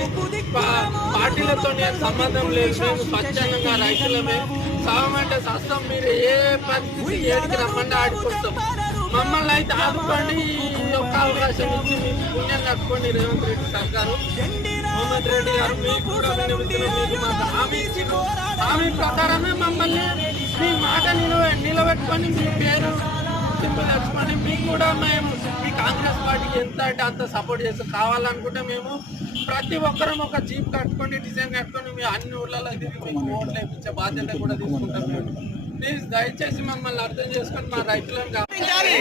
కానీ పార్టీలతో సంబంధం లేదు. మేము స్వచ్ఛందంగా రైతులమే సాగమంటే సస్తం. మీరు ఏ పరిస్థితి ఏడికి రమ్మంటే ఆడిపోతాం. మమ్మల్ని అయితే ఆదుకోండి. ఈ యొక్క అవకాశం ఇచ్చి మీకు పుణ్యం కట్టుకోండి. రేవంత్ రెడ్డి సర్కారు, మహమ్మద్ రెడ్డి గారు మీకు కూడా మీకు మాకు హామీ ఇచ్చిన హామీ ప్రకారమే మమ్మల్ని మీ మాట నిలబెట్టుకొని మీ పేరు తెచ్చుకొని మీకు కూడా మేము మీ కాంగ్రెస్ పార్టీకి ఎంత అంటే అంత సపోర్ట్ చేస్తాం. కావాలనుకుంటే మేము ప్రతి ఒక్కరం ఒక జీప్ కట్టుకొని డిజైన్ కట్టుకొని మీ అన్ని ఊర్లలో తిరిగి మీకు ఓట్లు వేయించే బాధ్యత కూడా తీసుకుంటాం. మేము ప్లీజ్ దయచేసి మమ్మల్ని అర్థం చేసుకొని మా రైతులను కావాలి.